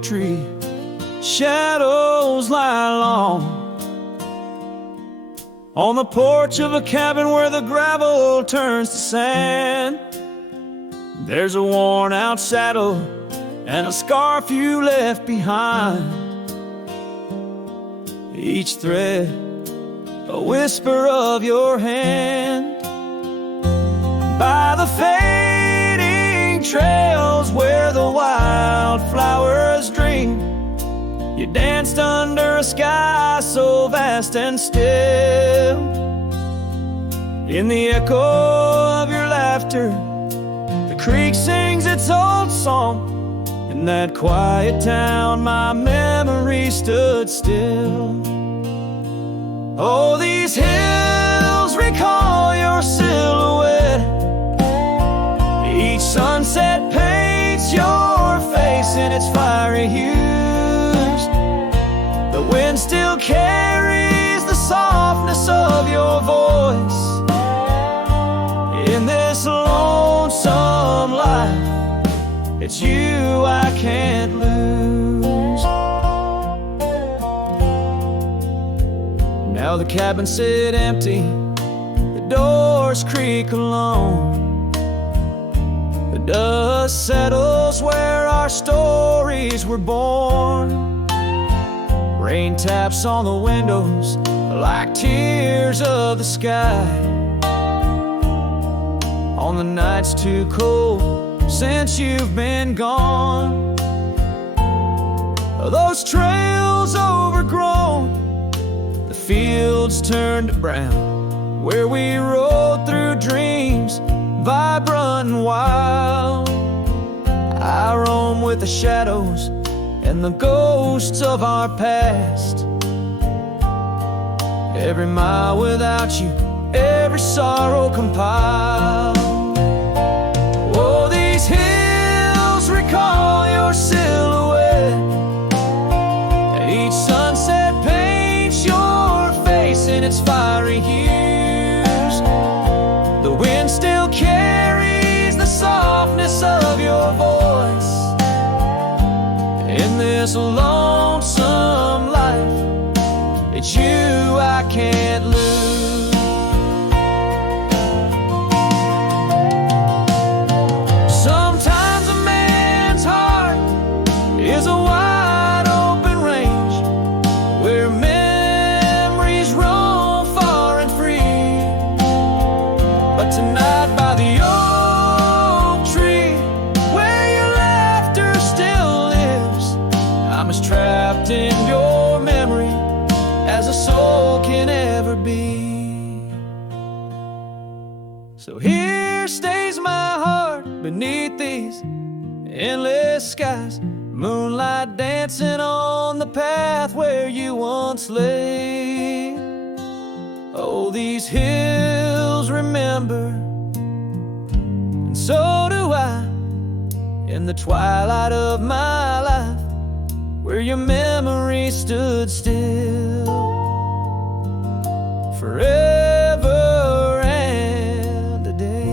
oak tree, shadows lie long on the porch of a cabin where the gravel turns to sand. There's a worn out saddle and a scarf you left behind, each thread a whisper of your hand. By the fading trails where the wildflowers dream, you danced under a sky so vast and still. In the echo of your laughter, the creek sings its old song. In that quiet town, my memory stood still. Oh, these hills recall your silhouette. Each sunset paints your face in its fiery hues. The wind still carries the softness of your voice. In this lonesome life, it's you I can't lose. Now the cabins sit empty, the doors creak alone. The dust settles where our stories were born. Rain taps on the windows like tears of the sky. On the nights too cold since you've been gone, those trails overgrown, the fields turned to brown, where we rode through dreams vibrant and wild. I roam with the shadows and the ghosts of our past. Every mile without you, every sorrow compiled. Oh, these hills recall your silhouette. Each sunset paints your face in its fiery hues. The wind still carries the softness of your voice. In this lonesome life, it's you I can't lose. Sometimes a man's heart is a wide open range where memories roam far and free. But tonight by the oak tree, where your laughter still lives, I'm as trapped in your memory as a soul can ever be. So here stays my heart beneath these endless skies, moonlight dancing on the path where you once lay. Oh, these hills remember, and so do I, in the twilight of my life, where your memory stood still forever and a day.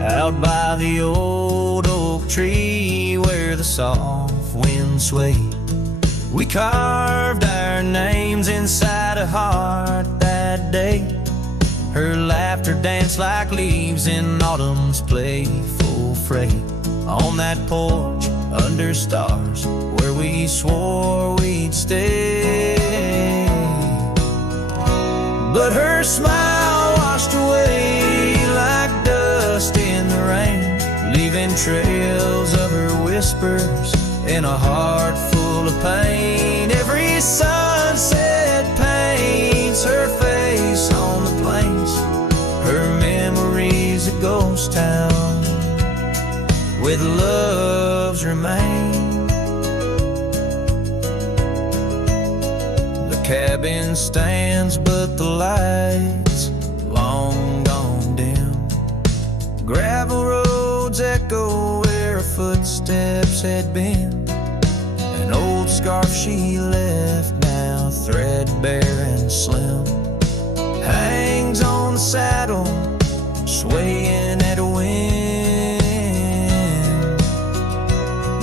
Out by the old oak tree where the soft wind swayed, we carved our names inside a heart that day. Her laughter danced like leaves in autumn's playful fray. On that porch under stars where we swore we'd stay. But her smile washed away like dust in the rain, leaving trails of her whispers in a heart full of pain. Every sunset paints her face on the plains. Her memory's a ghost town with love's remain. The cabin building stands, but the lights long gone dim. Gravel roads echo where her footsteps had been. An old scarf she left, now threadbare and slim, hangs on the saddle, swaying at a wind.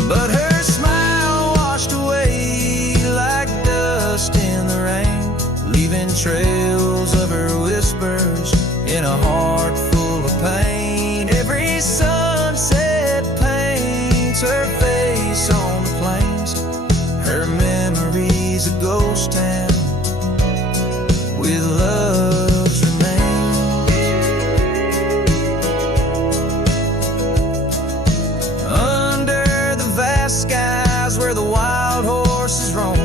But her smile washed away like dust in the rain, leaving trails of her whispers in a heart full of pain. Every sunset paints her face on the plains. Her memory's a ghost town with love's remains. Under the vast skies where the wild horses roam,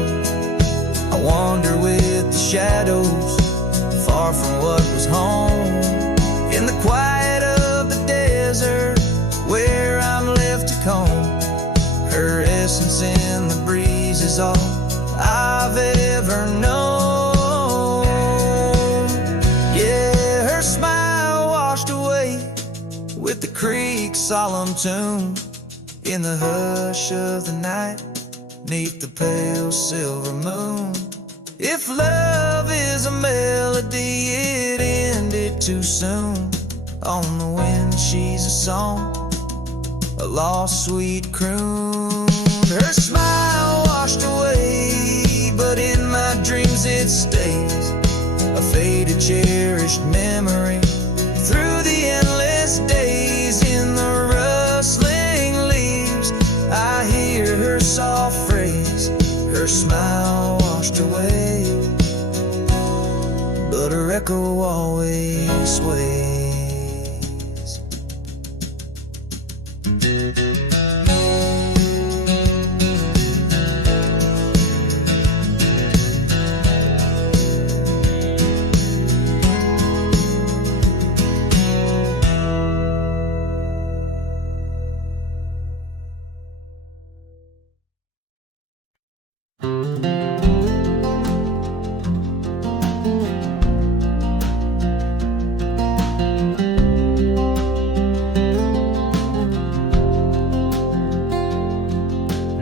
I wander with the shadows, far from what was home. In the quiet of the desert where I'm left to comb, her essence in the breeze is all I've ever known. Yeah, her smile washed away with the creek's solemn tune. In the hush of the night, neath the pale silver moon. If love is a melody, it ended too soon. On the wind she's a song, a lost sweet croon. Her smile washed away, but in my dreams it stays, a faded cherished memory through the endless days. In the rustling leaves I hear her soft phrase, her smile washed away, but her echo always sways.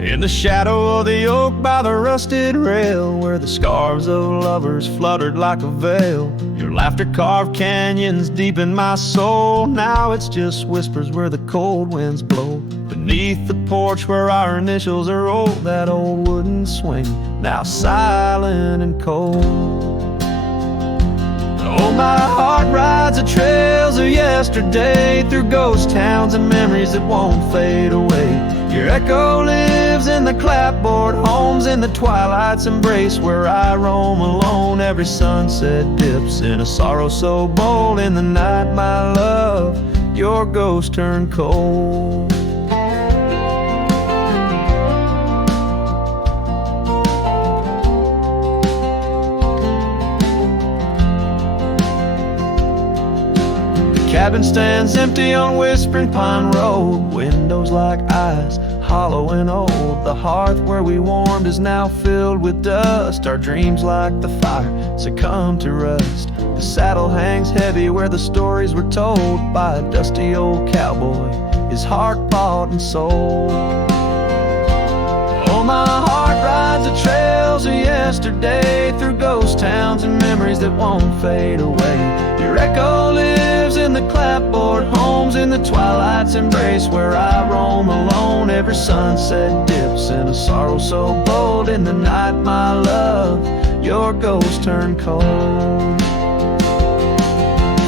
In the shadow of the oak by the rusted rail, where the scarves of lovers fluttered like a veil, your laughter carved canyons deep in my soul. Now it's just whispers where the cold winds blow. Beneath the porch where our initials are rolled, that old wooden swing, now silent and cold. Oh, my heart rides the trails of yesterday, through ghost towns and memories that won't fade away. Your echo lives in the clapboard homes, in the twilight's embrace where I roam alone. Every sunset dips in a sorrow so bold. In the night, my love, your ghost turned cold. Cabin stands empty on Whispering Pine Road, windows like eyes, hollow and old. The hearth where we warmed is now filled with dust. Our dreams like the fire succumb to rust. The saddle hangs heavy where the stories were told by a dusty old cowboy, his heart bought and sold. Oh, my heart rides the trails of yesterday, through ghost towns and memories that won't fade away. Your echo lives in the clapboard homes, in the twilight's embrace where I roam alone. Every sunset dips in a sorrow so bold. In the night, my love, your ghost turned cold.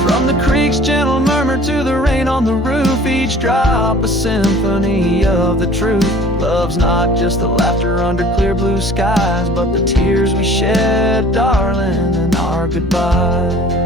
From the creek's gentle murmur to the rain on the roof, each drop a symphony of the truth. Love's not just the laughter under clear blue skies, but the tears we shed, darling, and our goodbyes.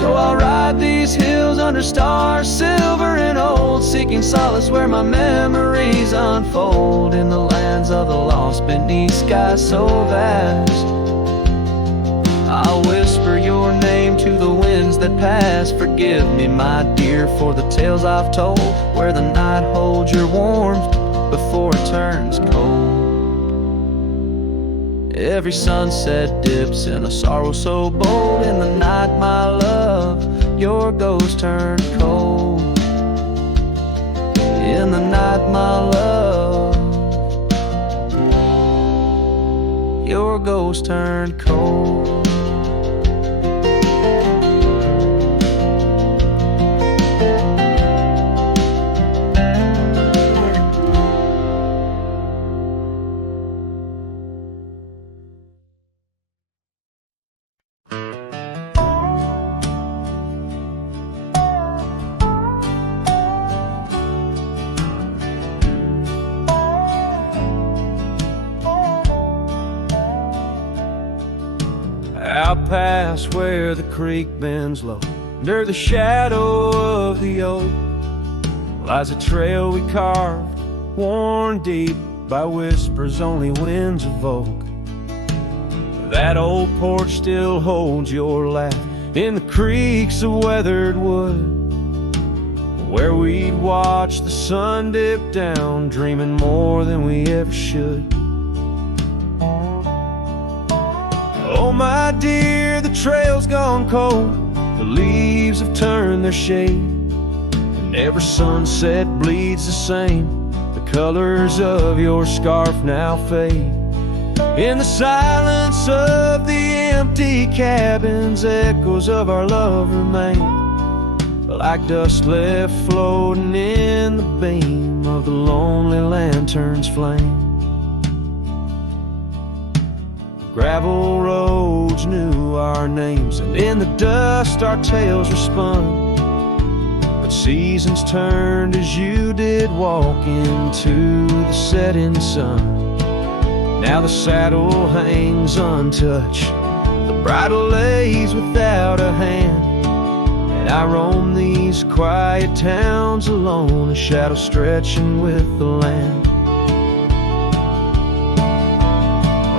So I'll ride these hills under stars, silver and old, seeking solace where my memories unfold. In the lands of the lost, beneath skies so vast, that pass. Forgive me, my dear, for the tales I've told, where the night holds your warmth before it turns cold. Every sunset dips in a sorrow so bold. In the night, my love, your ghost turned cold. In the night, my love, your ghost turned cold. Out past where the creek bends low, under the shadow of the oak, lies a trail we carved, worn deep by whispers only winds evoke. That old porch still holds your laugh in the creaks of weathered wood, where we'd watch the sun dip down, dreaming more than we ever should. Oh my dear, the trail's gone cold, the leaves have turned their shade, and every sunset bleeds the same. The colors of your scarf now fade. In the silence of the empty cabins, echoes of our love remain, like dust left floating in the beam of the lonely lantern's flame. Gravel roads knew our names, and in the dust our tales were spun. But seasons turned as you did walk into the setting sun. Now the saddle hangs untouched, the bridle lays without a hand, and I roam these quiet towns alone, a shadow stretching with the land.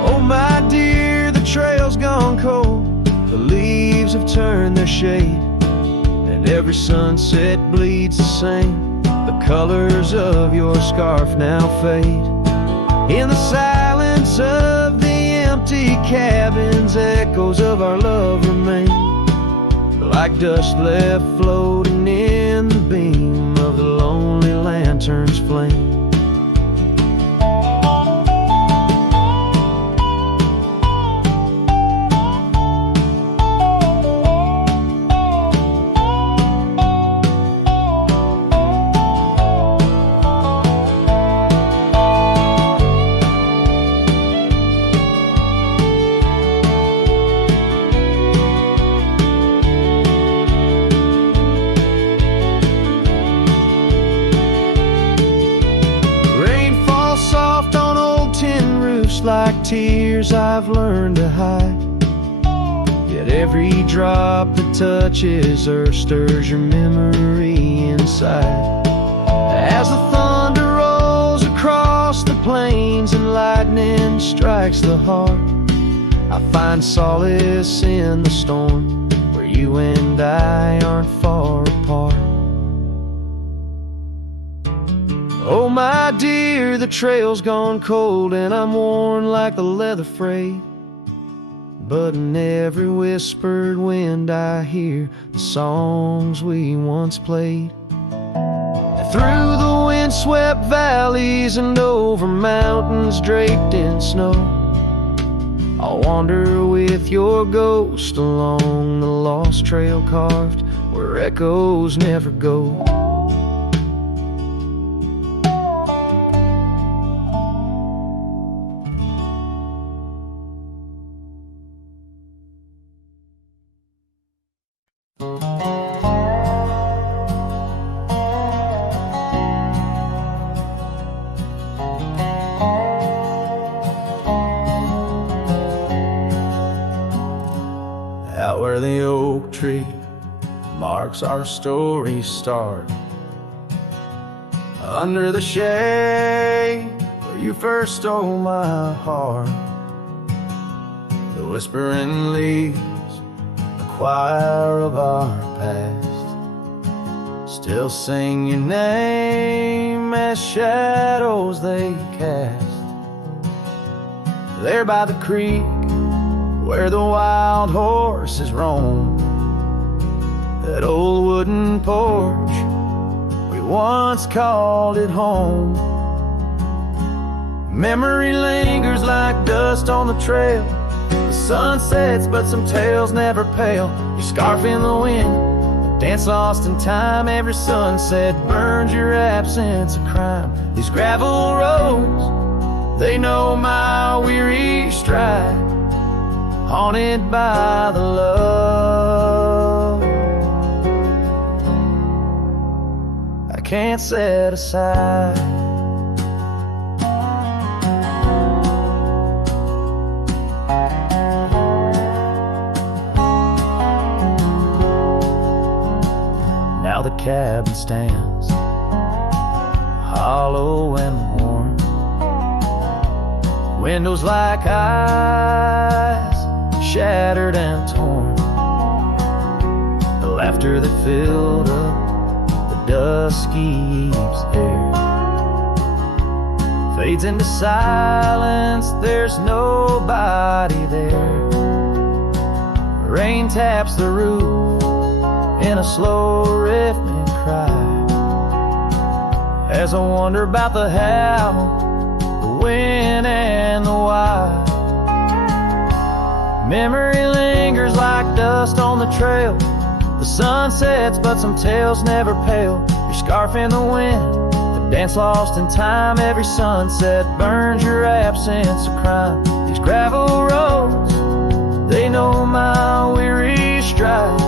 Oh my dear, the trail's gone cold, the leaves have turned their shade, and every sunset bleeds the same. The colors of your scarf now fade. In the silence of the empty cabins, echoes of our love remain, like dust left floating in the beam of the lonely lantern's flame. Like tears I've learned to hide, yet every drop that touches earth stirs your memory inside. As the thunder rolls across the plains and lightning strikes the heart, I find solace in the storm, where you and I aren't far apart. Oh my dear, the trail's gone cold, and I'm worn like the leather freight, but in every whispered wind I hear the songs we once played. Through the windswept valleys and over mountains draped in snow, I'll wander with your ghost along the lost trail carved where echoes never go. Out where the oak tree marks our story's start, under the shade where you first stole my heart, the whispering leaves, the choir of our past still sing your name as shadows they cast. There by the creek where the wild horses roam, that old wooden porch, we once called it home. Memory lingers like dust on the trail. The sun sets, but some tales never pale. Your scarf in the wind, a dance lost in time. Every sunset burns your absence of crime. These gravel roads, they know my weary stride, haunted by the love I can't set aside. Now the cabin stands hollow and warm, windows like eyes, shattered and torn. The laughter that filled up the dusky eve's air fades into silence, there's nobody there. Rain taps the roof in a slow rhythmic cry, as I wonder about the how, the when and the why. Memory lingers like dust on the trail. The sun sets, but some tales never pale. Your scarf in the wind, a dance lost in time. Every sunset burns your absence of crime. These gravel roads, they know my weary stride,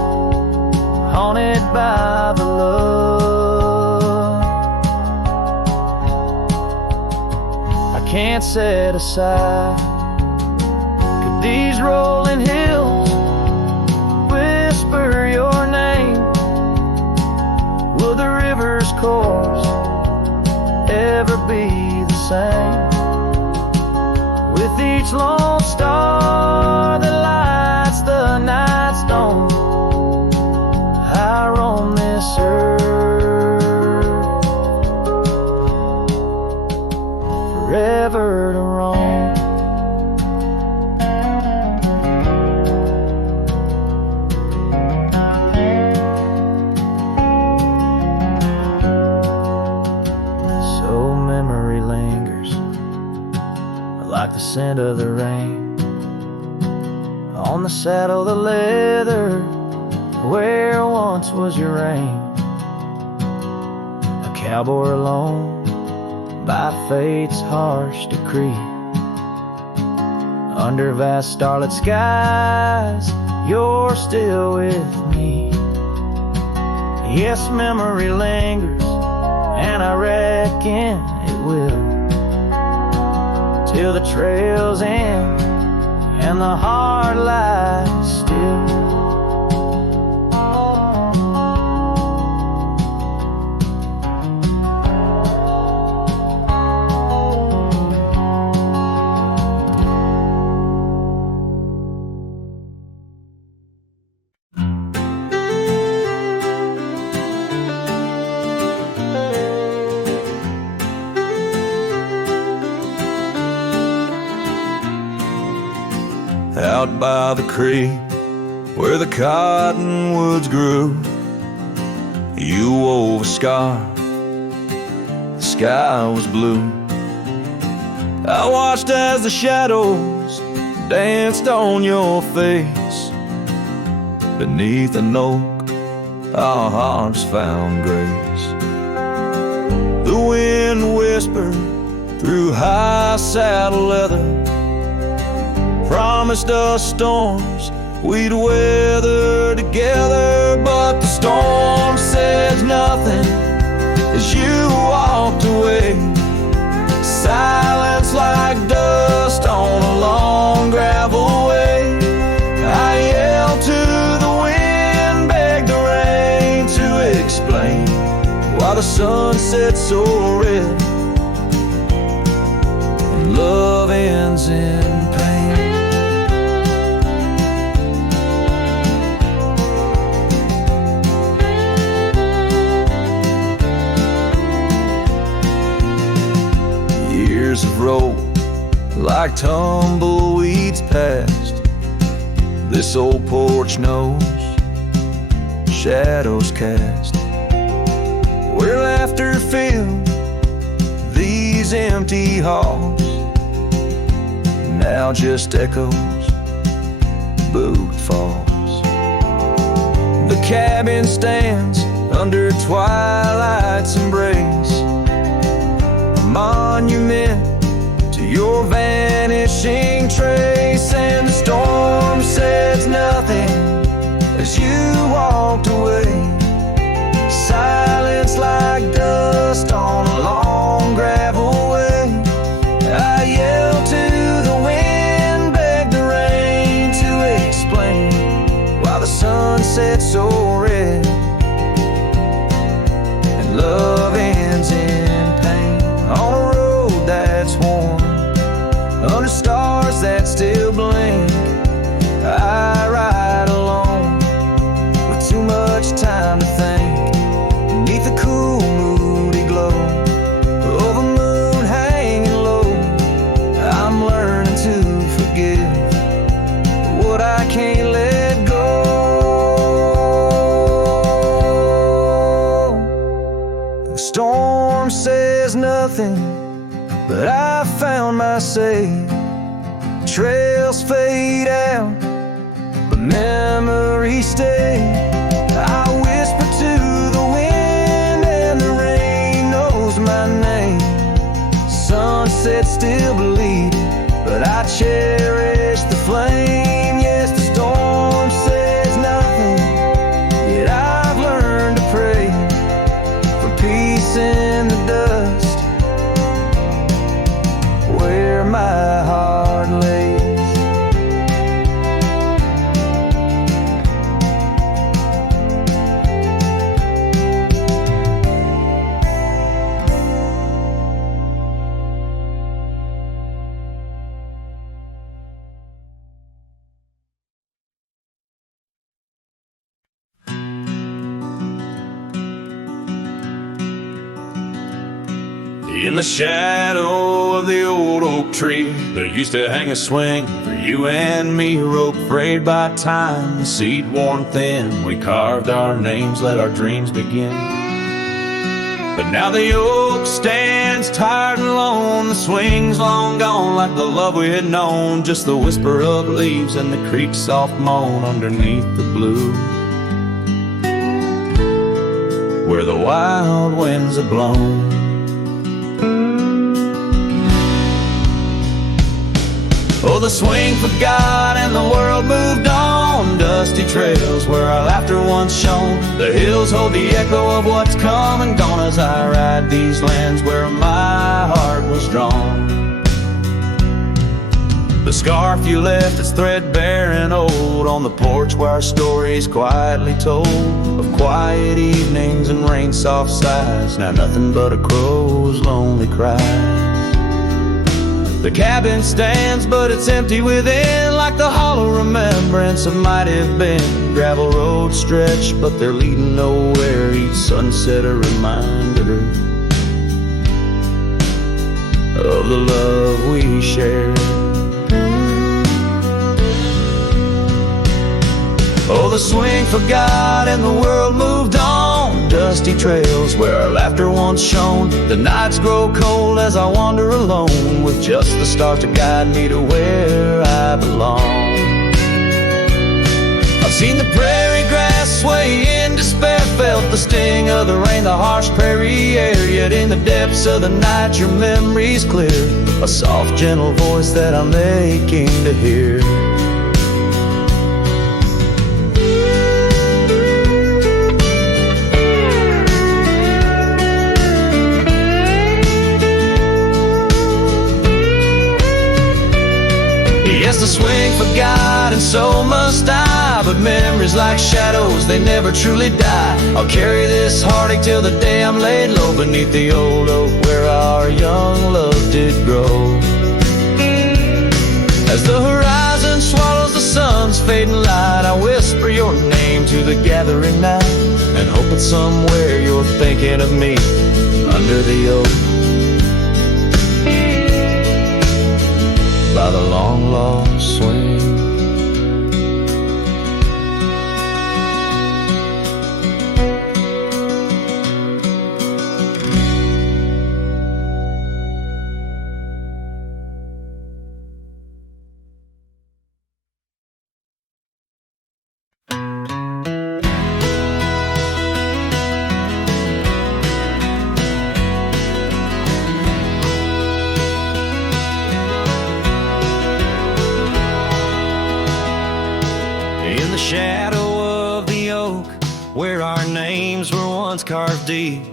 haunted by the love I can't set aside. Could these rolling hills whisper your name? Will the river's course ever be the same? With each lone star that lights the night stone, I roam this earth forever to roam. So memory lingers like the scent of the rain on the saddle, the leather where once was your reign. A cowboy alone by fate's harsh decree, under vast starlit skies, you're still with me. Yes, memory lingers, and I reckon it will, till the trails end and the heart lies still. Out by the creek where the cottonwoods grew, you wove a scarf, the sky was blue. I watched as the shadows danced on your face. Beneath an oak, our hearts found grace. The wind whispered through high saddle leather, promised us storms we'd weather together. But the storm said nothing as you walked away. Silence like dust on a long gravel way. I yelled to the wind, begged the rain to explain why the sun set so red and love ends in pain. like tumbleweeds past. This old porch knows shadows cast, where laughter filled these empty halls. Now just echoes, boot falls. The cabin stands under twilight's embrace, a monument to your vanishing trace. And the storm says nothing as you walked away. Silence like dust on a long gravel way. I yelled to the wind, begged the rain to explain why the sun set so red and love ends in pain. On a road that's worn, under stars that still blink, I ride alone with too much time to think. Beneath the cool, moody glow of a moon hanging low, I'm learning to forgive what I can't let go. The storm says nothing, but I found my save. Trails fade out, but memories stay. I whisper to the wind and the rain knows my name. Sunset still bleeding, but I cherish the flame. Yes, the storm says nothing, yet I've learned to pray for peace in the dust where my heart lays. In the shadow of the old oak tree, there used to hang a swing for you and me, a rope frayed by time, the seed worn thin. We carved our names, let our dreams begin. But now the oak stands tired and alone, the swing's long gone like the love we had known. Just the whisper of leaves and the creek's soft moan underneath the blue, where the wild winds have blown. Oh, the swing forgot and the world moved on. Dusty trails where our laughter once shone. The hills hold the echo of what's come and gone as I ride these lands where my heart was drawn. The scarf you left is threadbare and old on the porch where our stories quietly told of quiet evenings and rain-soft sighs. Now nothing but a crow's lonely cry. The cabin stands, but it's empty within, like the hollow remembrance of might have been. Gravel roads stretch, but they're leading nowhere. Each sunset a reminder of the love we shared. Oh, the swing forgot and the world moved on. Dusty trails where our laughter once shone. The nights grow cold as I wander alone, with just the stars to guide me to where I belong. I've seen the prairie grass sway in despair, felt the sting of the rain, the harsh prairie air. Yet in the depths of the night your memory's clear, a soft gentle voice that I'm aching to hear. Yes, the swing forgot and so must I, but memories like shadows, they never truly die. I'll carry this heartache till the day I'm laid low beneath the old oak where our young love did grow. As the horizon swallows the sun's fading light, I whisper your name to the gathering night, and hope that somewhere you're thinking of me under the oak by by the long-lost swing. In the shadow of the oak, where our names were once carved deep,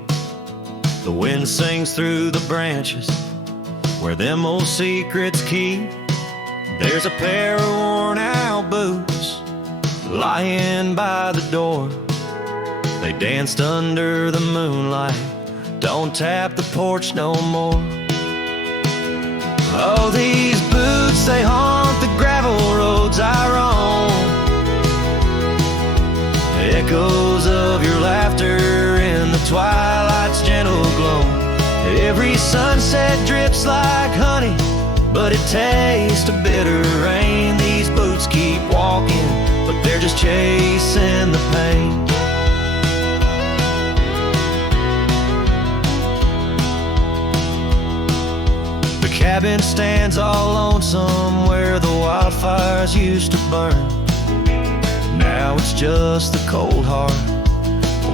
the wind sings through the branches, where them old secrets keep. There's a pair of worn-out boots lying by the door. They danced under the moonlight, don't tap the porch no more. Oh, these boots, they haunt the gravel roads I roam. Echoes of your laughter in the twilight's gentle glow. Every sunset drips like honey, but it tastes of bitter rain. These boots keep walking, but they're just chasing the pain. The cabin stands all lonesome where the wildfires used to burn. Now it's just the cold heart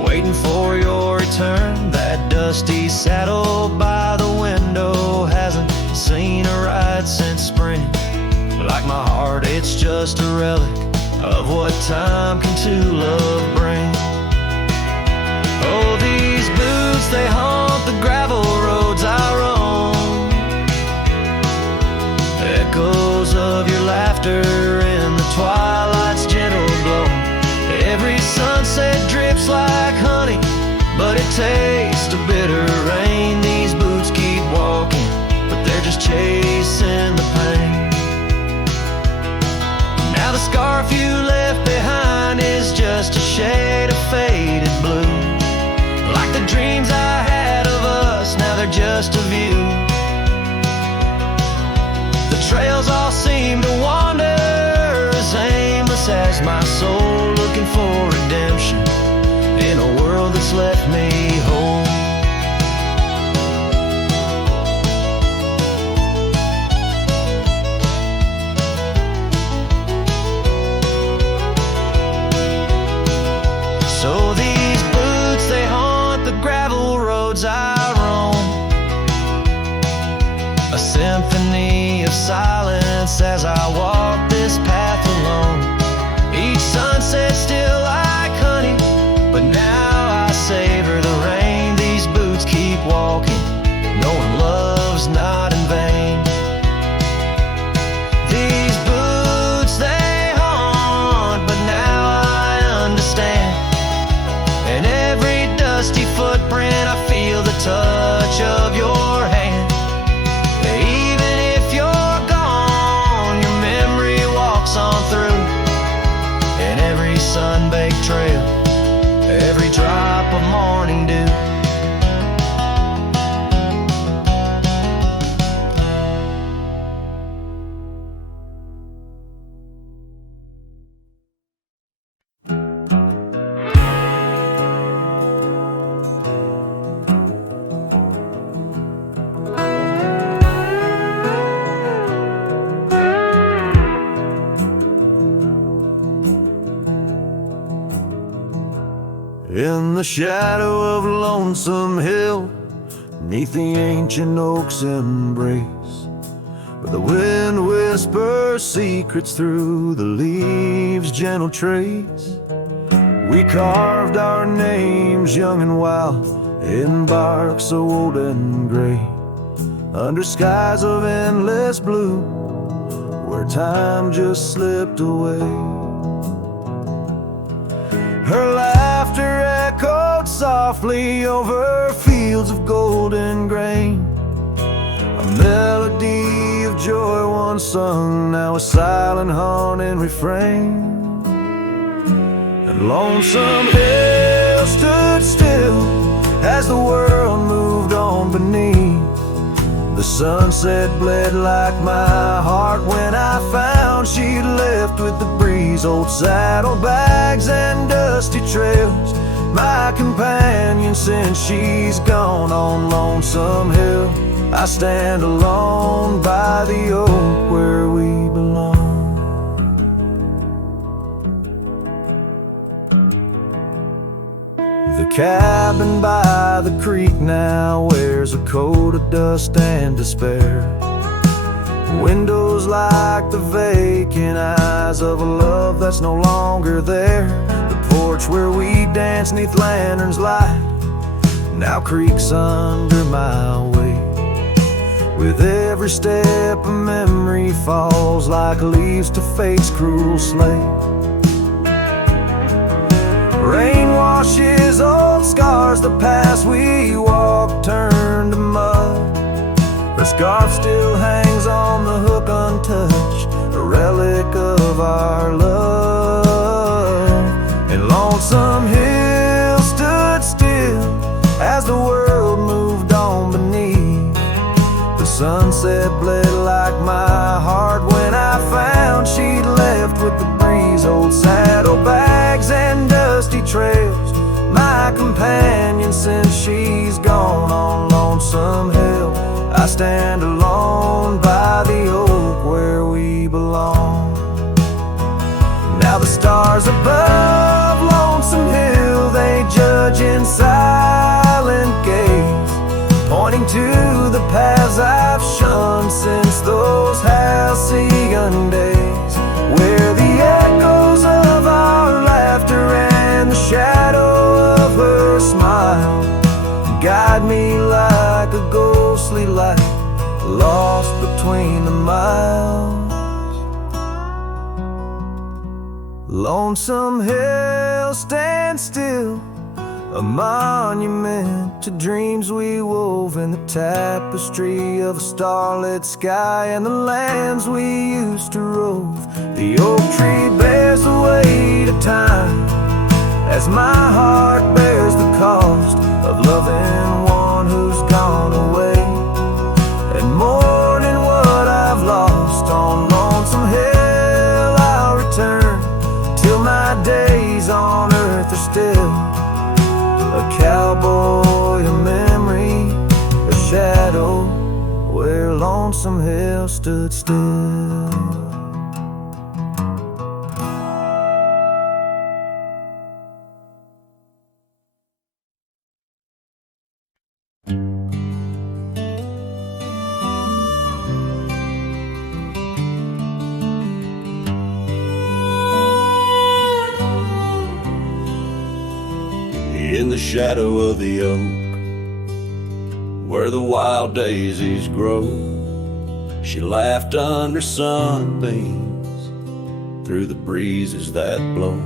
waiting for your return. That dusty saddle by the window hasn't seen a ride since spring. Like my heart, it's just a relic of what time can true love bring. Oh, these boots, they haunt the gravel roads I roam. Echoes of your laughter in the twilight's gentle glow. Every sunset drips like honey, but it tastes of bitter rain. These boots keep walking, but they're just chasing the pain. Now the scarf you left behind is just a shade of faded blue. Like the dreams I had of us, now they're just a view. The trails all seem to wander as aimless as my soul, looking for redemption in a world that's left me whole. So these boots, they haunt the gravel roads I roam. A symphony of silence as I walk this path alone. Each sunset still like honey, but now I savor the rain. These boots keep walking, knowing love's not in vain. These boots, they haunt, but now I understand. In every dusty footprint I feel the touch of your hand. Even if you're gone, your memory walks on through. In every sun-baked trail, every drop of morning dew. In the shadow of Lonesome Hill, 'neath the ancient oak's embrace, where the wind whispers secrets through the leaves' gentle trace, we carved our names young and wild in bark so old and gray, under skies of endless blue, where time just slipped away. Her laughter echoed softly over fields of golden grain, a melody of joy once sung, now a silent haunting refrain. And Lonesome Hill stood still as the world moved on beneath the sunset bled like my heart when I found she'd left with the breeze. Old saddlebags and dusty trails, my companion since she's gone on Lonesome Hill. I stand alone by the oak where we belong. The cabin by the creek now wears a coat of dust and despair. Windows like the vacant eyes of a love that's no longer there. The porch where we danced 'neath lanterns light now creaks under my weight. With every step a memory falls like leaves to fate's cruel slate. Rain washes old scars, the past we walked turned to mud. Her scarf still hangs on the hook untouched, a relic of our love. And Lonesome Hill stood still as the world moved on beneath. The sunset bled like my heart when I found she'd left with the breeze. Old saddlebags and dusty trails, my companion since she's gone on Lonesome Hill. I stand alone by the oak where we belong. Now the stars above Lonesome Hill, they judge in silent gaze, pointing to the paths I've shunned since those halcyon days, where the echoes of our laughter and the shadow of her smile guide me like a ghostly light lost between the miles. Lonesome Hill stands still, a monument to dreams we wove in the tapestry of a starlit sky and the lands we used to rove. The oak tree bears the weight of time as my heart bears the cost of loving one who's gone away and mourning what I've lost. On Lonesome Hill I'll return till my days on earth are still a cowboy, a memory, a shadow where Lonesome Hill stood still. In the shadow of the oak, where the wild daisies grow, she laughed under sunbeams through the breezes that blow.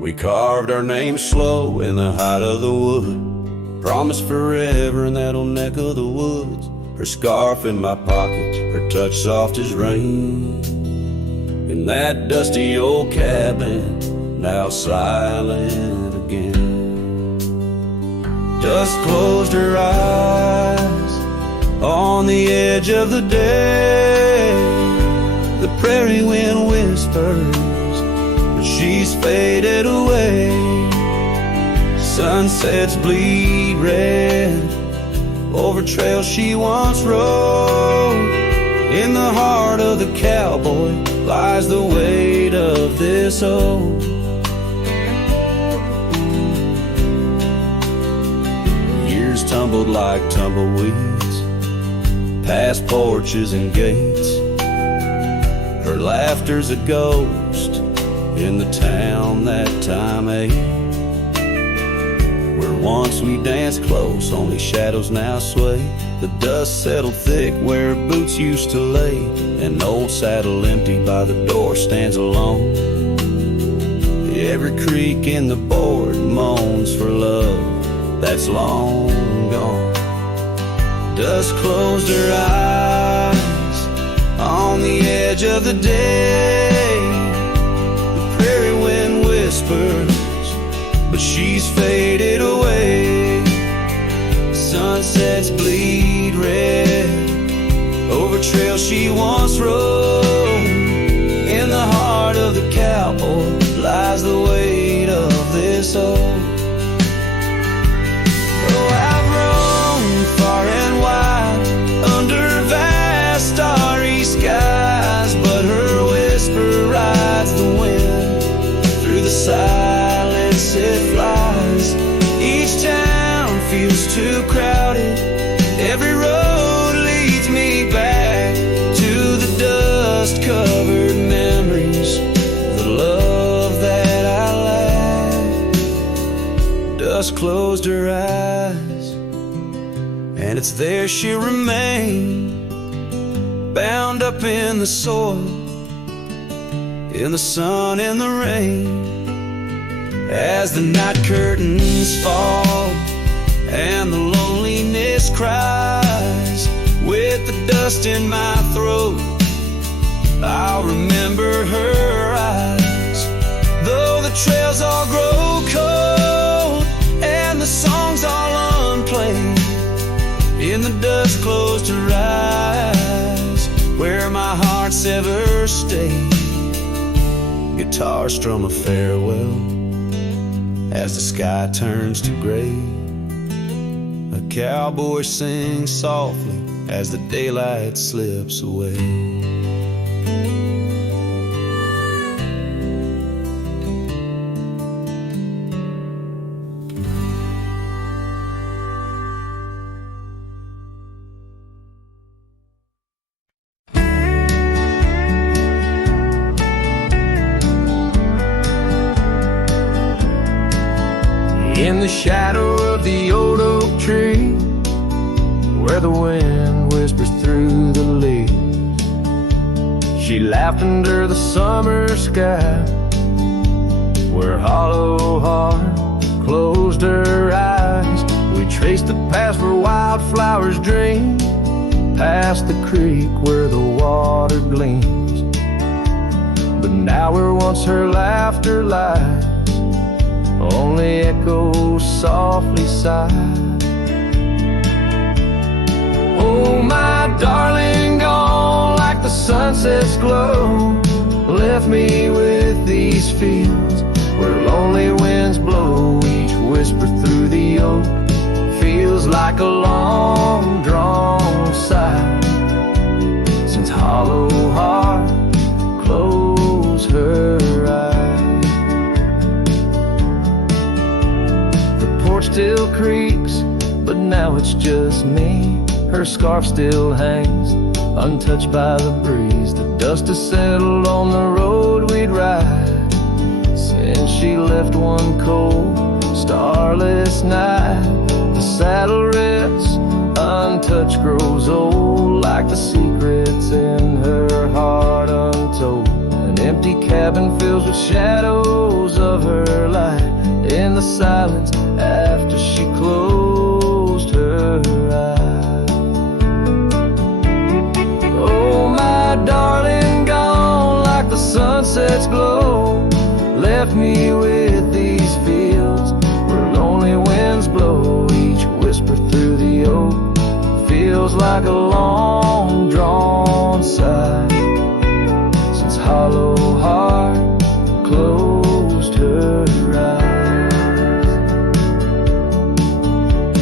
We carved our names slow in the height of the wood, promised forever in that old neck of the woods. Her scarf in my pocket, her touch soft as rain, in that dusty old cabin now silent again. Dust closed her eyes on the edge of the day. The prairie wind whispers, but she's faded away. Sunsets bleed red over trails she once rode. In the heart of the cowboy lies the weight of this oak. Tumbled like tumbleweeds past porches and gates. Her laughter's a ghost in the town that time ate, where once we danced close, only shadows now sway. The dust settled thick where boots used to lay. An old saddle empty by the door stands alone. Every creak in the board moans for love that's long gone. Dust closed her eyes on the edge of the day. The prairie wind whispers, but she's faded away. Sunsets bleed red over trail she once rode. In the heart of the cowboy lies the weight of this old. Oh, I've roamed far and wide under vast starry skies, but her whisper rides the wind. Through the silence it flies. Each town feels too crowded. Every road leads me back to the dust-covered memories, the love that I lacked. Dust closed her eyes, and it's there she'll remain, bound up in the soil, in the sun and the rain. As the night curtains fall and the loneliness cries, with the dust in my throat, I'll remember her eyes. Though the trails all grow cold and the songs all unplayed, in the dust closed her eyes, where my heart's ever stayed. Guitar strum a farewell as the sky turns to gray. A cowboy sings softly as the daylight slips away. In the shadow of the old oak tree, where the wind whispers through the leaves, she laughed under the summer sky, where hollow heart closed her eyes. We traced the path where wildflowers dream, past the creek where the water gleams. But now where once her laughter lies, only echoes softly sigh. Oh, my darling, gone like the sunset's glow, left me with these fields where lonely winds blow. Each whisper through the oak feels like a long drawn sigh, since hollow heart closed her eyes. The porch still creaks, but now it's just me. Her scarf still hangs, untouched by the breeze. The dust has settled on the road we'd ride since she left one cold, starless night. The saddle rests, untouched, grows old, like the secrets in her heart untold. An empty cabin fills with shadows of her light, in the silence after she closed her eyes. Oh, my darling, gone like the sunset's glow, left me with these fields where lonely winds blow. Each whisper through the oak feels like a long drawn sigh, since hollow heart closed her eyes.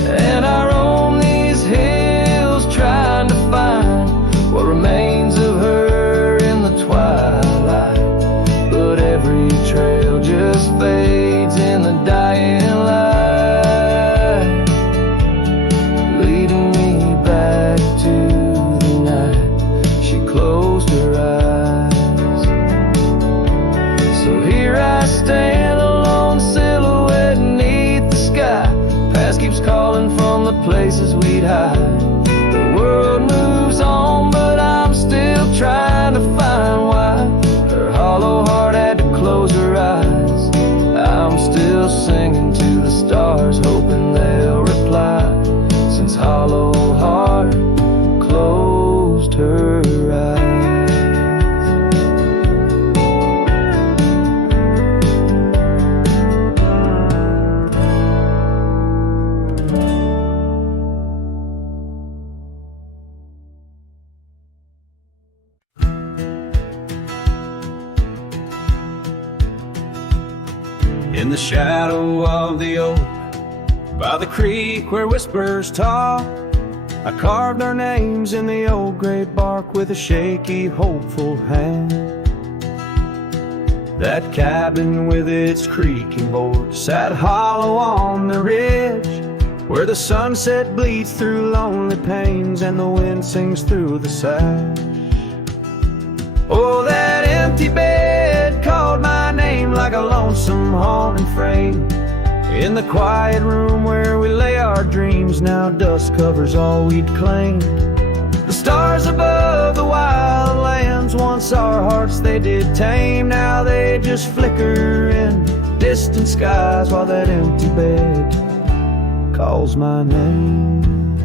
And I roam these hills trying to find what remains of her in the twilight, but every trail just fades in the dying light, leading me back to the night she closed her eyes. So here I stand, a lone silhouette beneath the sky. Past keeps calling from the places we'd hide. The world moves on, but I'm still trying to find why her hollow heart had to close her eyes. I'm still singing to the stars, hoping they'll reply, since hollow heart closed her eyes. shadow of the oak, by the creek where whispers talk, I carved our names in the old gray bark with a shaky, hopeful hand. That cabin with its creaking board sat hollow on the ridge, where the sunset bleeds through lonely panes and the wind sings through the sash. Oh, that empty bed called my name like a lonesome haunting frame. In the quiet room where we lay our dreams, now dust covers all we'd claimed. The stars above the wild lands, once our hearts they did tame, now they just flicker in distant skies while that empty bed calls my name.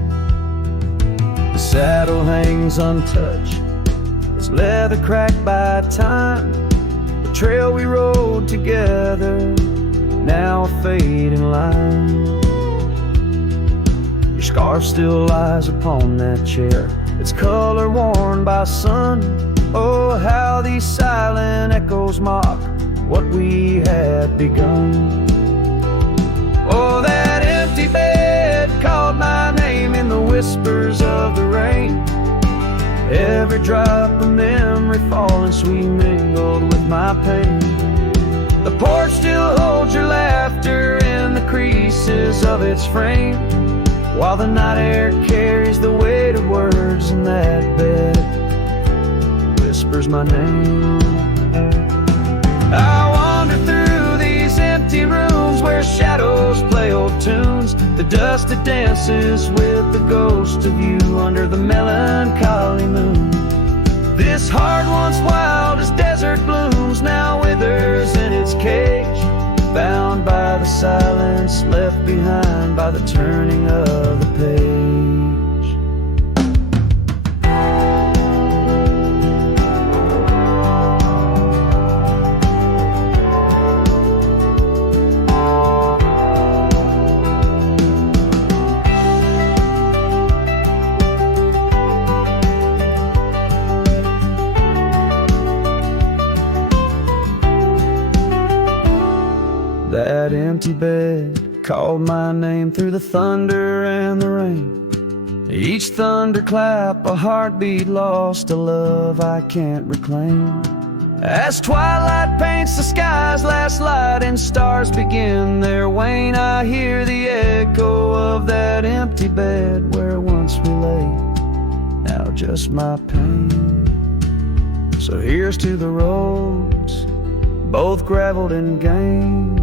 The saddle hangs untouched, its leather cracked by time. The trail we rode together, now a fading line. Your scarf still lies upon that chair, its color worn by sun. Oh, how these silent echoes mock what we had begun. Oh, that empty bed called my name in the whispers of the rain. Every drop of memory falling sweet mingled with my pain. The porch still holds your laughter in the creases of its frame, while the night air carries the weight of words, and that bed whispers my name. I wander through these empty rooms where shadows play old tunes. The dust that dances with the ghost of you under the melancholy moon. This heart once wild as desert blooms now withers in its cage, bound by the silence left behind by the turning of the page. That empty bed called my name through the thunder and the rain. Each thunderclap a heartbeat lost, a love I can't reclaim. As twilight paints the sky's last light and stars begin their wane, I hear the echo of that empty bed where once we lay, now just my pain. So here's to the roads, both graveled and gained,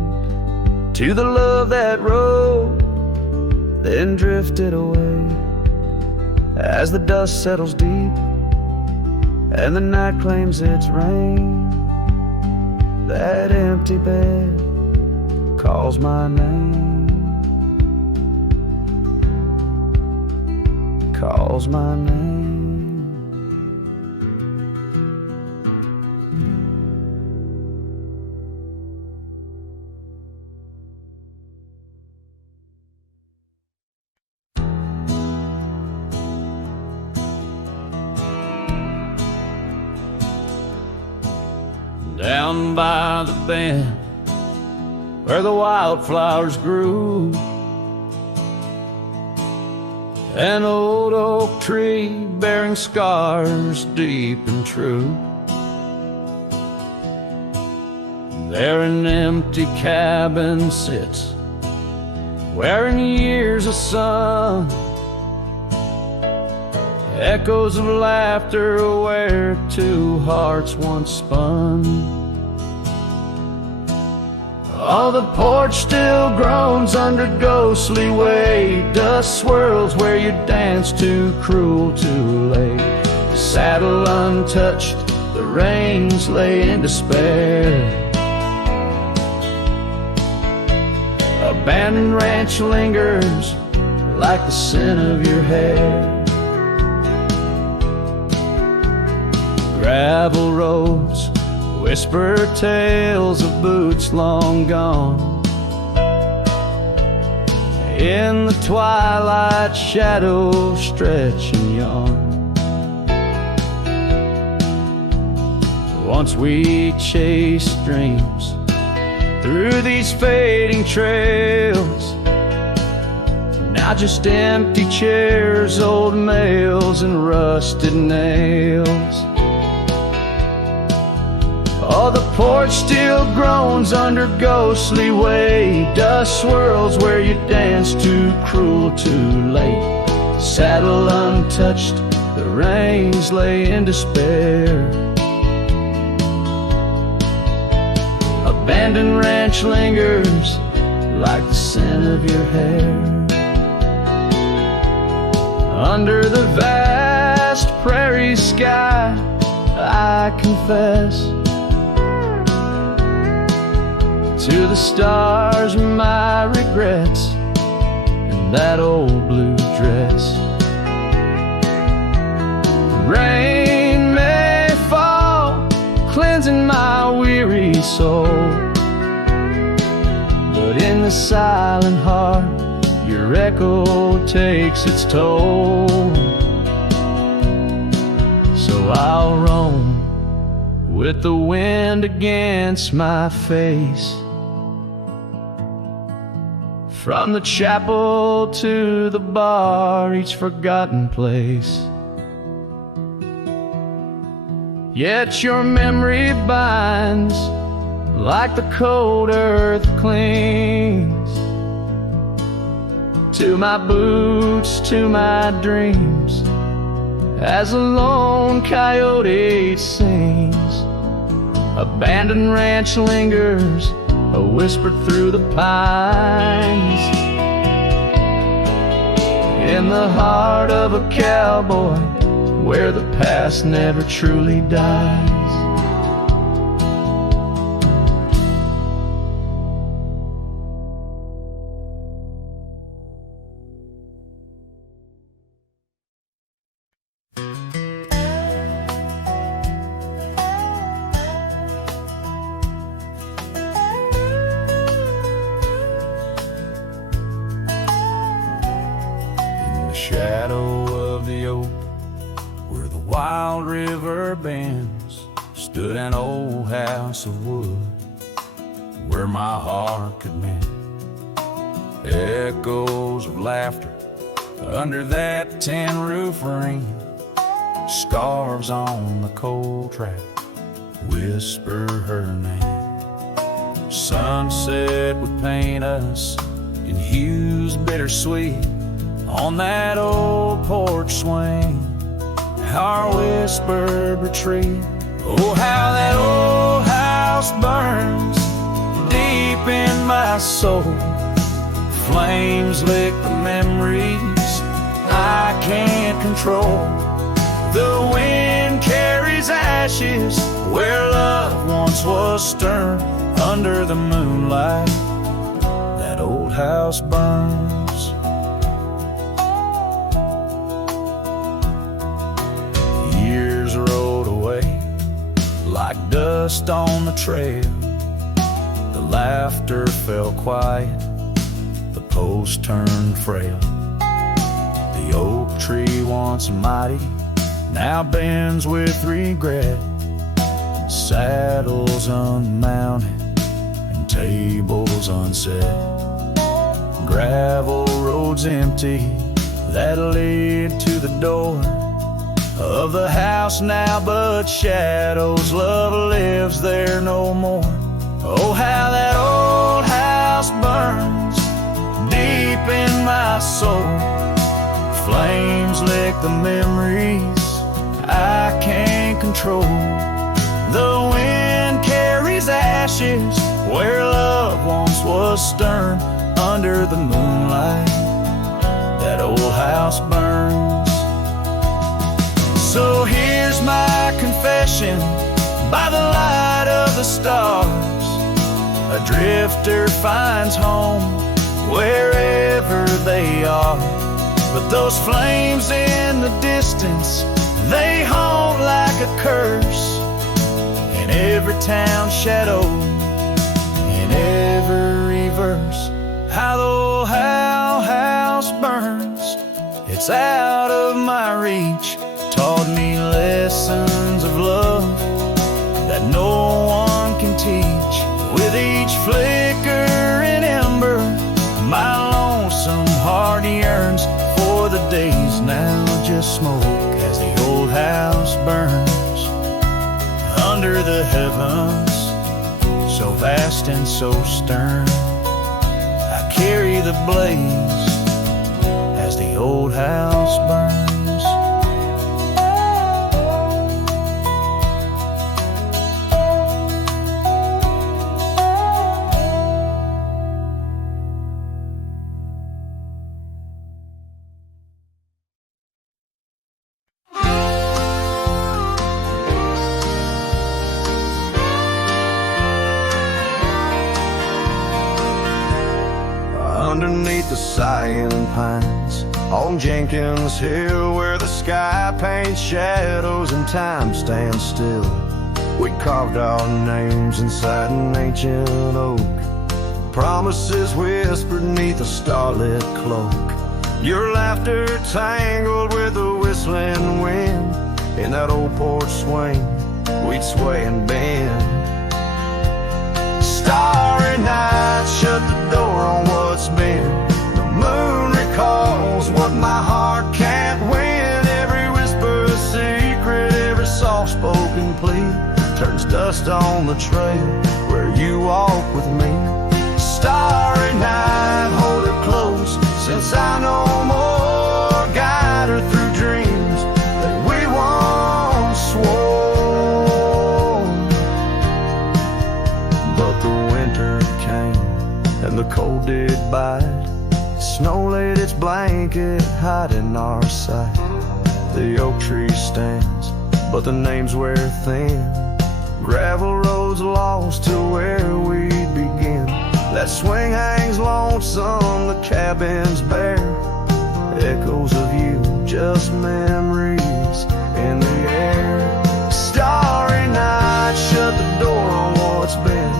to the love that rode, then drifted away. As the dust settles deep and the night claims its reign, that empty bed calls my name, calls my name. Down by the bend where the wildflowers grew, an old oak tree bearing scars deep and true. There an empty cabin sits, wearing years of sun, echoes of laughter where two hearts once spun. Oh, the porch still groans under ghostly weight, dust swirls where you danced too cruel, too late. The saddle untouched, the reins lay in despair. Abandoned ranch lingers like the scent of your hair. Gravel roads whisper tales of boots long gone. In the twilight shadows stretch and yawn. Once we chased dreams through these fading trails. Now just empty chairs, old mails, and rusted nails. Oh, the porch still groans under ghostly weight. Dust swirls where you danced too cruel, too late. The saddle untouched, the reins lay in despair. Abandoned ranch lingers like the scent of your hair. Under the vast prairie sky, I confess to the stars my regrets and that old blue dress. Rain may fall, cleansing my weary soul, but in the silent heart your echo takes its toll. So I'll roam with the wind against my face, from the chapel to the bar, each forgotten place. Yet your memory binds like the cold earth clings to my boots, to my dreams, as a lone coyote sings. Abandoned ranch lingers, a whisper through the pines, in the heart of a cowboy, where the past never truly dies. Shadow of the oak, where the wild river bends, stood an old house of wood, where my heart could mend. Echoes of laughter under that tin roof ring, scarves on the cold track whisper her name. Sunset would paint us in hues bittersweet on that old porch swing, our whispered retreat. Oh, how that old house burns deep in my soul. Flames lick the memories I can't control. The wind carries ashes where love once was stern. Under the moonlight, that old house burns. Rolled away like dust on the trail. The laughter fell quiet, the post turned frail. The oak tree once mighty now bends with regret. Saddles unmounted and tables unset. Gravel roads empty that lead to the door of the house now, but shadows, love lives there no more. Oh, how that old house burns deep in my soul. Flames lick the memories I can't control. The wind carries ashes where love once was stern. Under the moonlight, that old house burns. So here's my confession by the light of the stars. A drifter finds home wherever they are. But those flames in the distance, they haunt like a curse. In every town shadow, in every verse. How the old house burns, it's out of my reach. Taught me lessons of love that no one can teach. With each flame of smoke as the old house burns under the heavens, so vast and so stern. I carry the blaze as the old house burns. Underneath the sighing pines on Jenkins Hill, where the sky paints shadows and time stands still, we carved our names inside an ancient oak, promises whispered neath a starlit cloak. Your laughter tangled with the whistling wind. In that old porch swing we'd sway and bend. Starry night shut the door on what's been. The moon recalls what my heart can't win. Every whisper a secret, every soft-spoken plea turns dust on the trail where you walk with me. Starry night, hold her close, since I know more. Guide her through dreams that we once swore. But the winter came and the cold did bite. Snow laid its blanket, hiding our sight. The oak tree stands, but the names wear thin. Gravel roads lost to where we begin. That swing hangs lonesome, the cabin's bare. Echoes of you, just memories in the air. Starry night, shut the door on what's been.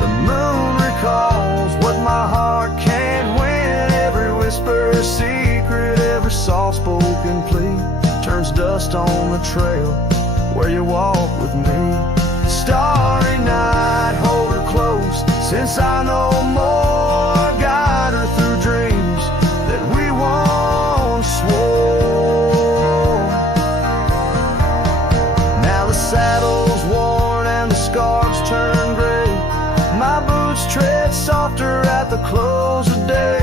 The moon recalls what my heart can't win. Every whisper a secret, every soft-spoken plea turns dust on the trail where you walk with me. Starry night, hold her close, since I know more. Guide her through dreams that we once swore. Now the saddle's worn and the scarves turn gray. My boots tread softer at the close of day.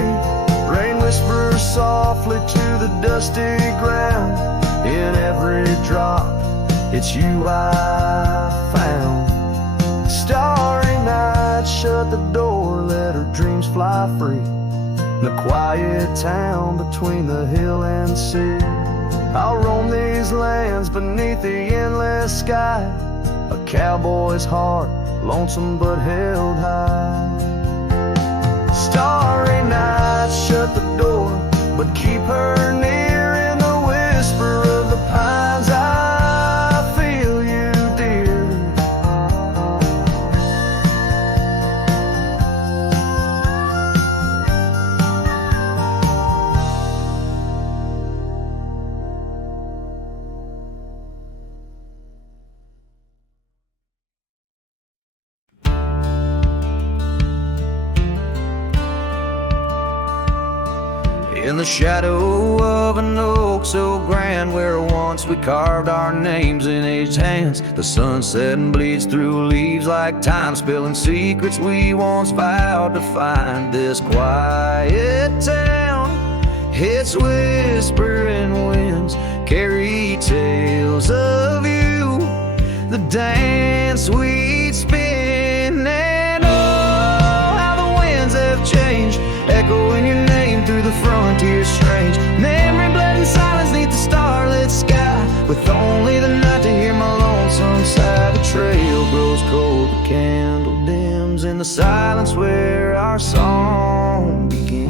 Rain whispers softly to the dusty ground. In every drop, it's you I found. Starry night, shut the door, let her dreams fly free. The quiet town between the hill and sea. I'll roam these lands beneath the endless sky. A cowboy's heart, lonesome but held high. Starry night, shut the door, but keep her near. In the whisper of the pines, I feel you, dear. In the shadow of an oak so grand, where once we carved our names in aged hands, the sunset bleeds through leaves like time, spilling secrets we once vowed to find. This quiet town, its whispering winds carry tales of you, the dance we'd spin. And oh, how the winds have changed, echoing your name through the frontier strange. Memory bled in silence neath the starlit sky, with only the night to hear my lonesome sigh. The trail grows cold, the candle dims in the silence where our song begins.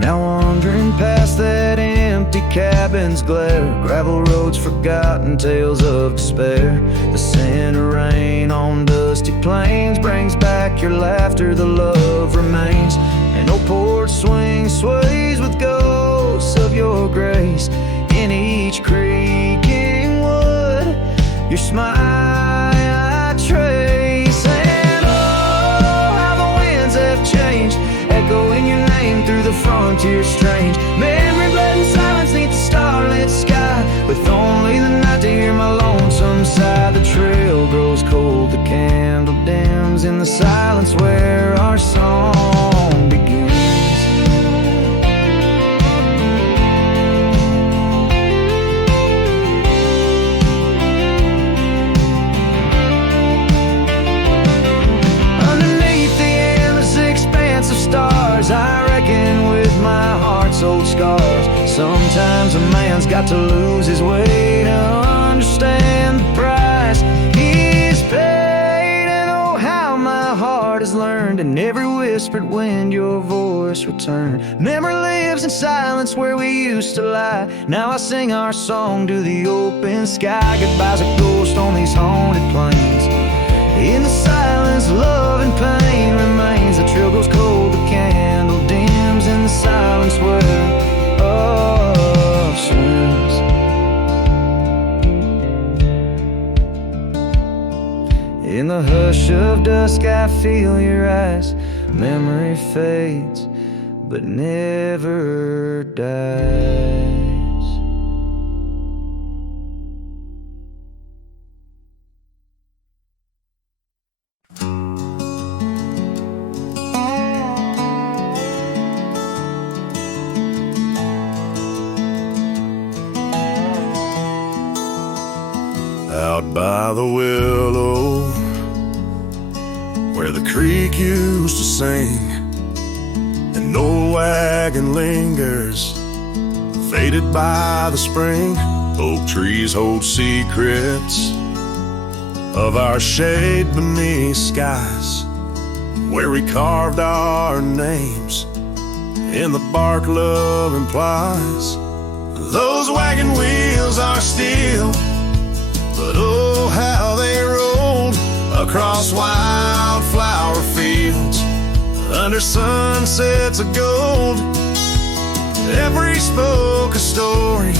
Now wandering past that empty cabin's glare, gravel roads forgotten, tales of despair. The scent of rain on dusty plains brings back your laughter, the love remains. An old porch swing sways with ghosts of your grace. In each creaking wood, your smile I trace. And oh, how the winds have changed, echoing your Sometimes a man's got to lose his way to understand the price he's paid. And oh, how my heart has learned in every whispered wind your voice returned. Memory lives in silence where we used to lie. Now I sing our song to the open sky. Goodbye's a ghost on these haunted plains. In the silence, love and pain remains. The trail goes cold, the candle dims in the silence where love swims. In the hush of dusk I feel your eyes. Memory fades but never dies. Out by the willow, where the creek used to sing, an old wagon lingers, faded by the spring. Oak trees hold secrets of our shade beneath skies, where we carved our names in the bark love implies. Those wagon wheels are steel, but oh, how they rolled across wildflower fields under sunsets of gold. Every spoke a story,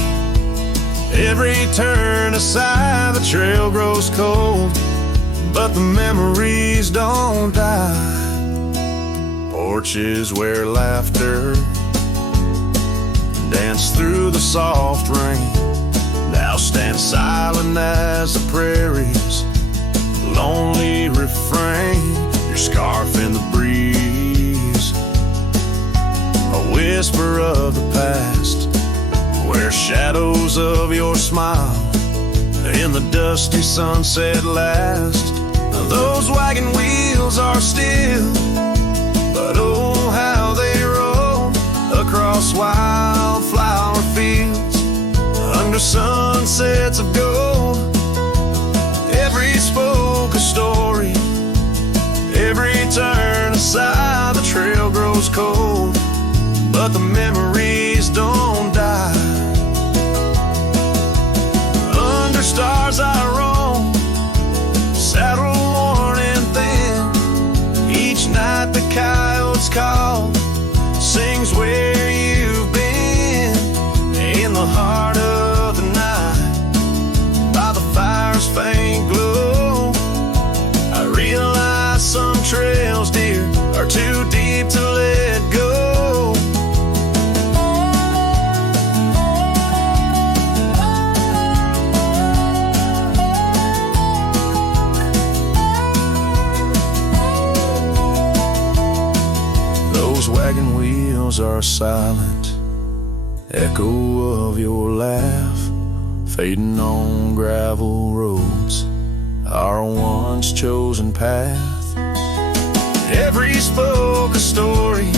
every turn aside. The trail grows cold, but the memories don't die. Porches where laughter danced through the soft rain now stand silent as the prairie's lonely refrain. Your scarf in the breeze, a whisper of the past, where shadows of your smile in the dusty sunset last. Those wagon wheels are still, but oh, how they roll across wildflower fields under sunsets of gold. Every spoke a story, every turn aside. The trail grows cold, but the memories don't die. Under stars I roam, saddle worn and thin. Each night the coyotes call, sings where you've been. In the heart of the night, by the fire's faint glow, I realize some trails, dear, are too deep to let go. Those wagon wheels are silent, echo of your laugh, fading on gravel roads, our once chosen path. Every spoke a story,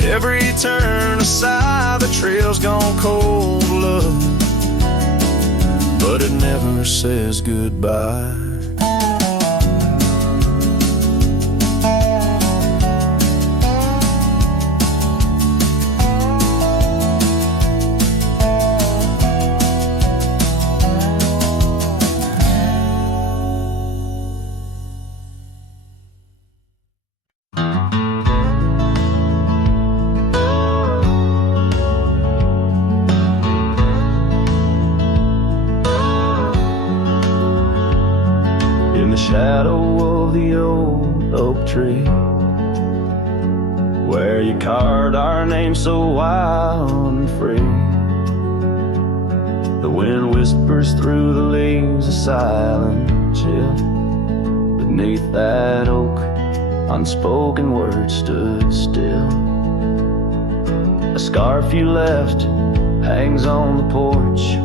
every turn aside. The trail's gone cold, love, but it never says goodbye. Shadow of the old oak tree, where you carved our name so wild and free. The wind whispers through the leaves, a silent chill. Beneath that oak, unspoken words stood still. A scarf you left hangs on the porch,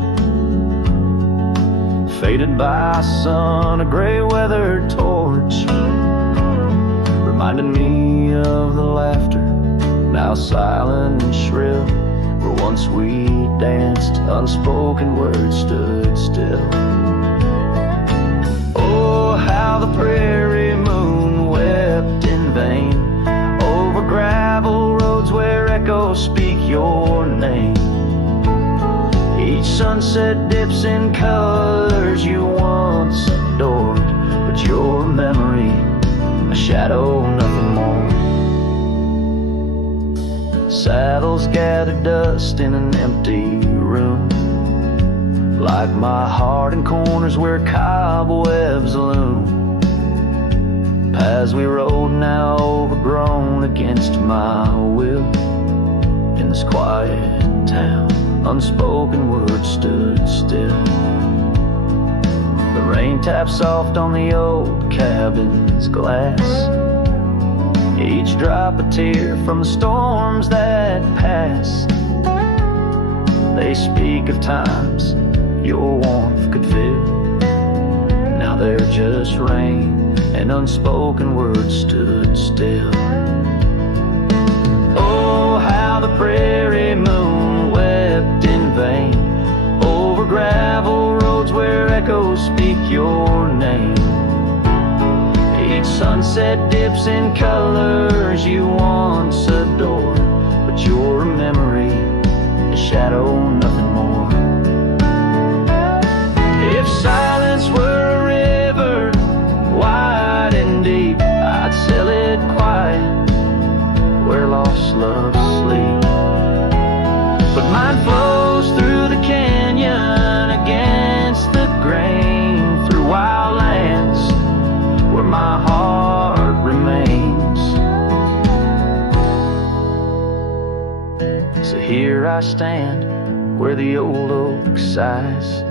faded by sun, a gray weathered torch, reminding me of the laughter, now silent and shrill, where Once we danced, unspoken words stood still. Oh, how the prairie moon wept in vain over gravel roads where echoes speak your name. Each sunset dips in colors you once adored, but your memory, a shadow, nothing more. Saddles gather dust in an empty room, like my heart in corners where cobwebs loom. Paths we rode now overgrown against my will. In this quiet town, unspoken words stood still. The rain tapped soft on the old cabin's glass, each drop a tear from the storms that pass. They speak of times your warmth could fill. Now they're just rain, and unspoken words stood still. Oh, how the prairie moon wept in vain over gravel roads where echoes speak your name. Each sunset dips in colors you once adored, but your memory, a shadow, nothing more. If silence were a river, wide and deep, I'd sail it quiet where lost loves sleep. But mine flows through the canyon against the grain, through wild lands where my heart remains. So here I stand where the old oak sighs,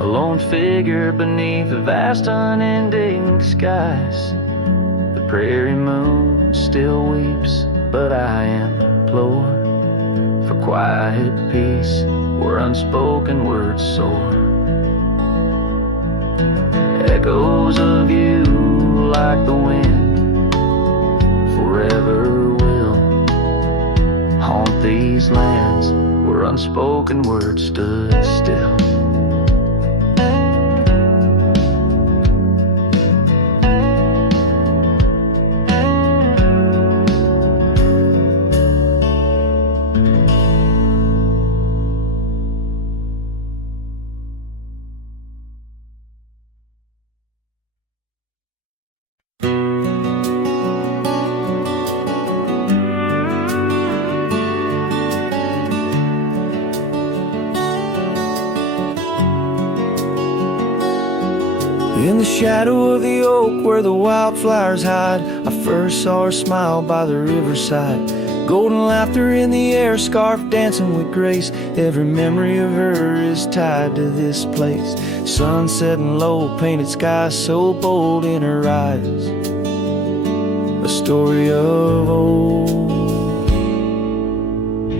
a lone figure beneath the vast unending skies. The prairie moon still weeps, but I implore for quiet peace where unspoken words soar. Echoes of you like the wind forever will haunt these lands where unspoken words stood still. In the shadow of the oak where the wildflowers hide, I first saw her smile by the riverside. Golden laughter in the air, scarf dancing with grace. Every memory of her is tied to this place. Sun setting low, painted skies so bold in her eyes. A story of old.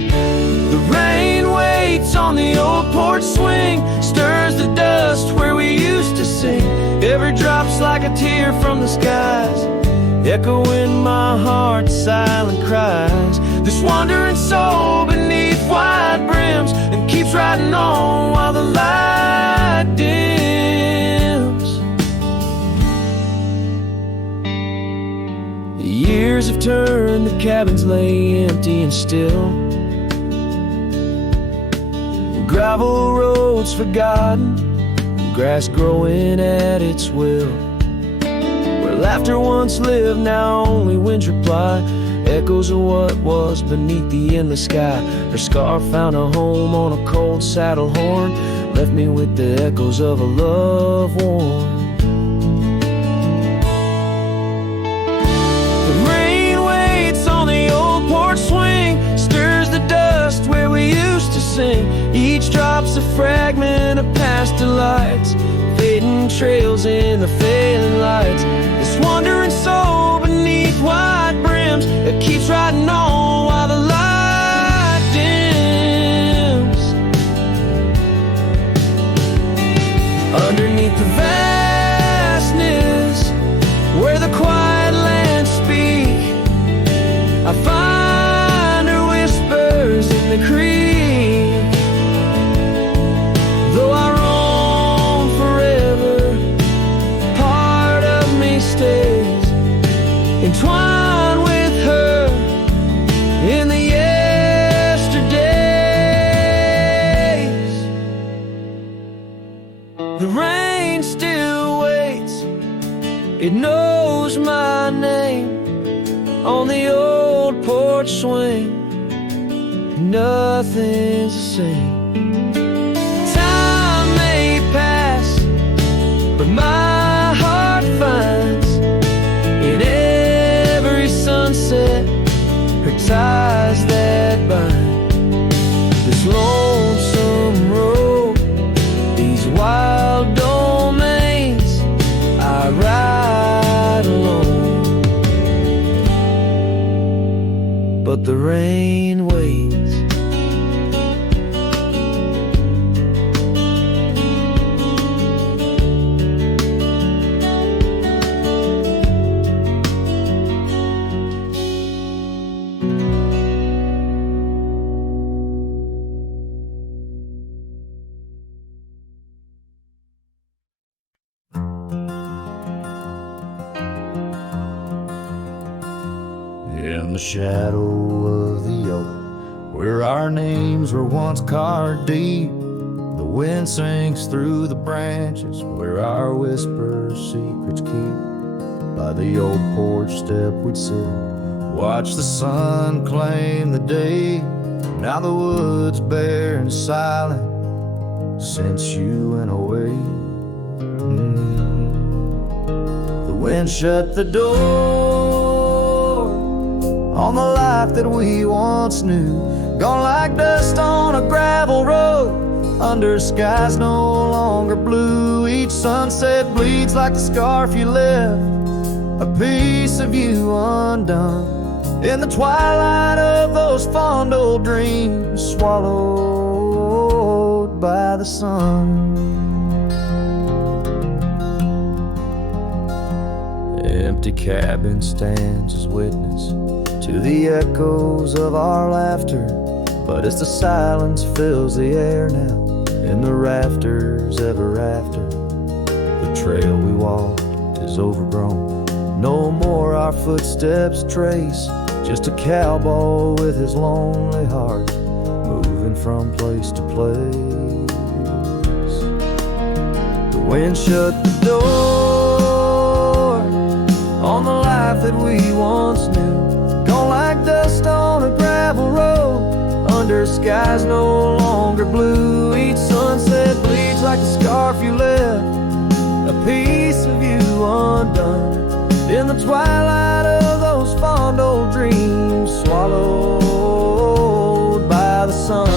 The rain waits on the old porch swing, stirs the dust where we used to sing. Every drop's like a tear from the skies, echo in my heart, silent cries. This wandering soul beneath wide brims, and keeps riding on while the light dims. The years have turned, the cabins lay empty and still. Gravel roads forgotten, grass growing at its will. Where laughter once lived, now only winds reply. Echoes of what was beneath the endless sky. Her scarf found a home on a cold saddle horn, left me with the echoes of a love worn. The rain waits on the old porch swing, stirs the dust where we used to sing. Each drop's a fragment of past delights, fading trails in the failing lights. This wandering soul beneath wide brims, it keeps riding on while the light dims. Underneath the vastness, where the quiet lands speak, I find her whispers in the creek. It knows my name on the old porch swing. Nothing's the same. Time may pass, but my heart finds in every sunset her ties that bind. This lonesome road, these wild domains, I ride alone, but the rain waits. In the shadow of the oak, where our names were once carved deep, the wind sinks through the branches, where our whispers secrets keep. By the old porch step we'd sit, watch the sun claim the day. Now the wood's bare and silent since you went away. The wind shut the door on the life that we once knew, gone like dust on a gravel road, under skies no longer blue. Each sunset bleeds like the scarf you left, a piece of you undone, in the twilight of those fond old dreams, swallowed by the sun. Empty cabin stands as witness to the echoes of our laughter, but as the silence fills the air now, in the rafters ever after, the trail we walked is overgrown. No more our footsteps trace, just a cowboy with his lonely heart, moving from place to place. The wind shut the door on the life that we once knew, gone like dust on a gravel road, under skies no longer blue. Each sunset bleeds like the scarf you left, a piece of you undone, in the twilight of those fond old dreams, swallowed by the sun.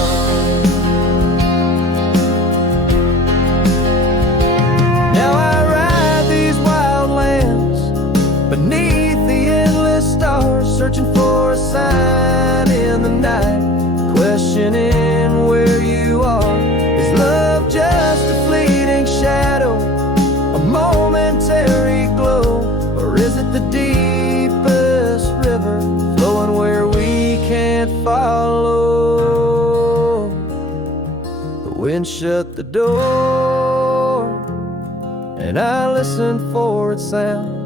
Now I ride these wild lands beneath the endless stars, searching for a sign in the night, questioning where you are. Is love just a fleeting shadow, a momentary glow, or is it the deepest river flowing where we can't follow? The wind shut the door and I listen for its sound.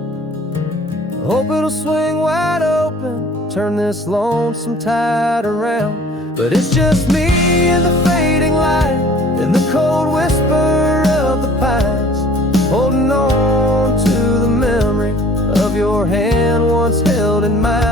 I hope it'll swing wide open, turn this lonesome tide around. But it's just me and the fading light, and the cold whisper of the pines, holding on to the memory of your hand once held in mine.